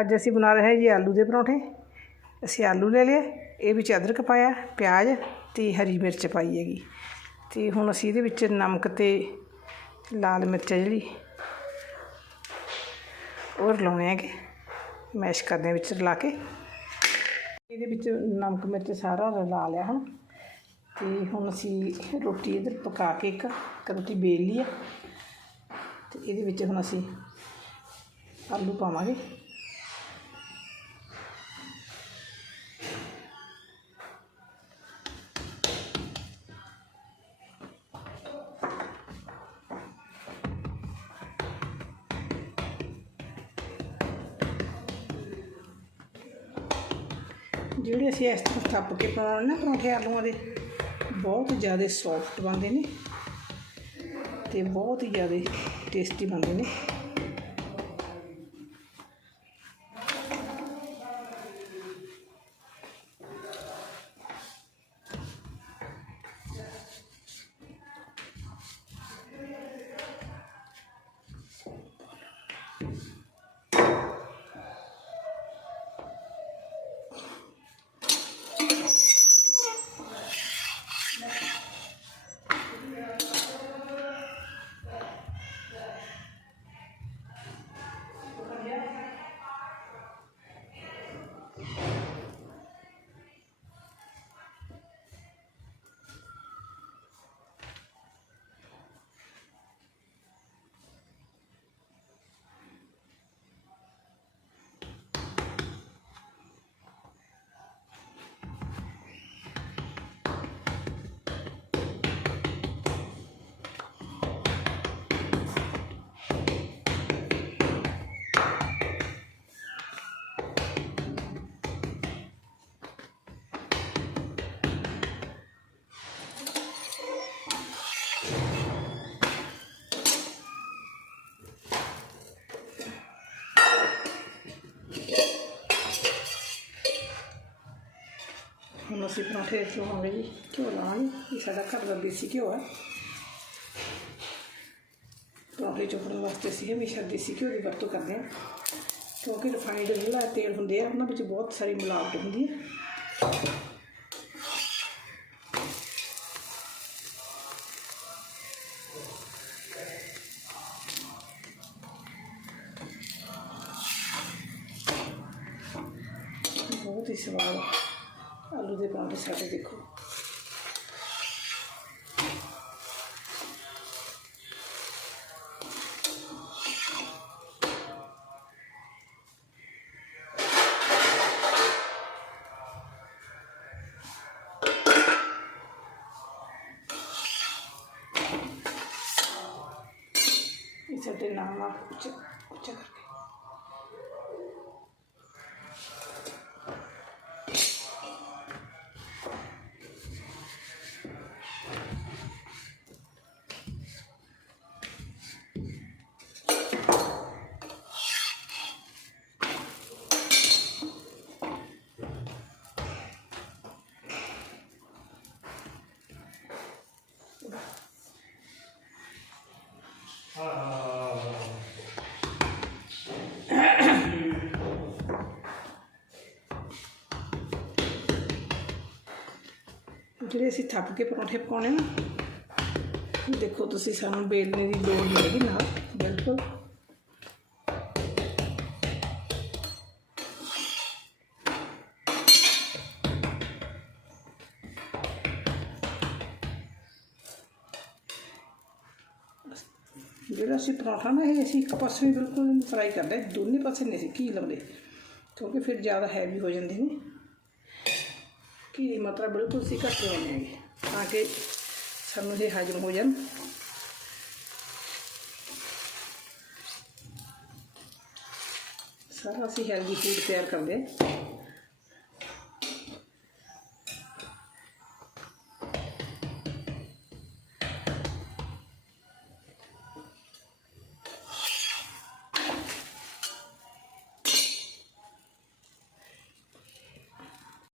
ਅੱਜ ਅਸੀਂ ਬਣਾ ਰਹੇ ਹਾਂ ਜੀ ਆਲੂ ਦੇ ਪਰੌਂਠੇ। ਅਸੀਂ ਆਲੂ ਲੈ ਲਏ, ਇਹ ਵਿੱਚ ਅਦਰਕ ਪਾਇਆ, ਪਿਆਜ਼ ਤੇ ਹਰੀ ਮਿਰਚ ਪਾਈ ਹੈਗੀ। ਤੇ ਹੁਣ ਅਸੀਂ ਇਹਦੇ ਵਿੱਚ ਨਮਕ ਤੇ ਲਾਲ ਮਿਰਚ ਹੈ ਜਿਹੜੀ, ਉਹ ਰਲਾਉਣੇ ਹੈਗੇ। ਮੈਸ਼ ਕਰਦੇ ਵਿੱਚ ਰਲਾ ਕੇ। ਇਹਦੇ ਵਿੱਚ ਨਮਕ ਮਿਰਚ ਸਾਰਾ ਰਲਾ ਲਿਆ ਹੁਣ। ਤੇ ਹੁਣ ਅਸੀਂ ਰੋਟੀ ਇਧਰ ਪਕਾ ਕੇ ਇੱਕ ਰੋਟੀ ਬੇਲ ਲਈ ਆ। ਤੇ ਇਹਦੇ ਵਿੱਚ ਹੁਣ ਅਸੀਂ ਆਲੂ ਪਾਵਾਂਗੇ। ਜਿਹੜੇ ਅਸੀਂ ਇਸ ਤਰ੍ਹਾਂ ਥੱਪ ਕੇ ਪਾਉਣ ਨਾ ਪਰੌਂਠੇ ਆਲੂਆਂ ਦੇ ਬਹੁਤ ਜ਼ਿਆਦਾ ਸੌਫਟ ਬਣਦੇ ਨੇ ਤੇ ਬਹੁਤ ਹੀ ਜ਼ਿਆਦਾ ਟੇਸਟੀ ਬਣਦੇ ਨੇ ਹੁਣ ਅਸੀਂ ਪਰੌਂਠੇ ਚੋਵਾਂਗੇ ਜੀ ਘਿਓ ਲਾਵਾਂਗੇ ਇਹ ਸਾਡਾ ਘਰ ਦਾ ਦੇਸੀ ਘਿਓ ਹੈ ਪਰੌਂਠੇ ਚੋਪੜਨ ਵਾਸਤੇ ਅਸੀਂ ਹਮੇਸ਼ਾ ਦੇਸੀ ਘਿਓ ਦੀ ਵਰਤੋਂ ਕਰਦੇ ਹਾਂ ਕਿਉਂਕਿ ਰਿਫਾਈਨਡ ਜਿਹੜਾ ਤੇਲ ਹੁੰਦੇ ਆ ਉਹਨਾਂ ਵਿੱਚ ਬਹੁਤ ਸਾਰੀ ਮਿਲਾਵਟ ਹੁੰਦੀ ਹੈ ਬਹੁਤ ਹੀ ਸਵਾਦ ਆਲੂ ਦੇ ਪਰੌਂਠੇ ਸਾਡੇ ਦੇਖੋ ਇਹ ਸਾਡੇ ਨਾਮ ਆ ਉੱਚਾ ਉੱਚਾ ਜਿਹੜੇ ਅਸੀਂ ਥੱਪ ਕੇ ਪਰੌਂਠੇ ਪਕਾਉਣੇ ਨਾ ਦੇਖੋ ਤੁਸੀਂ ਸਾਨੂੰ ਬੇਲਣੇ ਦੀ ਲੋੜ ਨਹੀਂ ਹੈਗੀ ਨਾਲ ਬਿਲਕੁਲ ਜਿਹੜਾ ਅਸੀਂ ਪਰੌਂਠਾ ਨਾ ਇਹ ਅਸੀਂ ਇੱਕ ਪਾਸੇ ਹੀ ਬਿਲਕੁਲ ਫਰਾਈ ਕਰਦੇ ਹਾਂ, ਦੋਨੇ ਪਾਸੇ ਨਹੀਂ ਅਸੀਂ ਘੀ ਲਾਉਂਦੇ ਕਿਉਂਕਿ ਫਿਰ ਜ਼ਿਆਦਾ ਹੈਵੀ ਹੋ ਜਾਂਦੇ ਨੇ ਘੀ ਦੀ ਮਾਤਰਾ ਬਿਲਕੁਲ ਸੀ ਘੱਟ ਲਾਉਂਦੇ ਹੈਗੇ, ਤਾਂ ਕਿ ਸਾਨੂੰ ਇਹ ਹਜਮ ਹੋ ਜਾਣ। ਸਾਰਾ ਅਸੀਂ ਹੈਲਦੀ ਫੂਡ ਤਿਆਰ ਕਰਦੇ ਹਾਂ।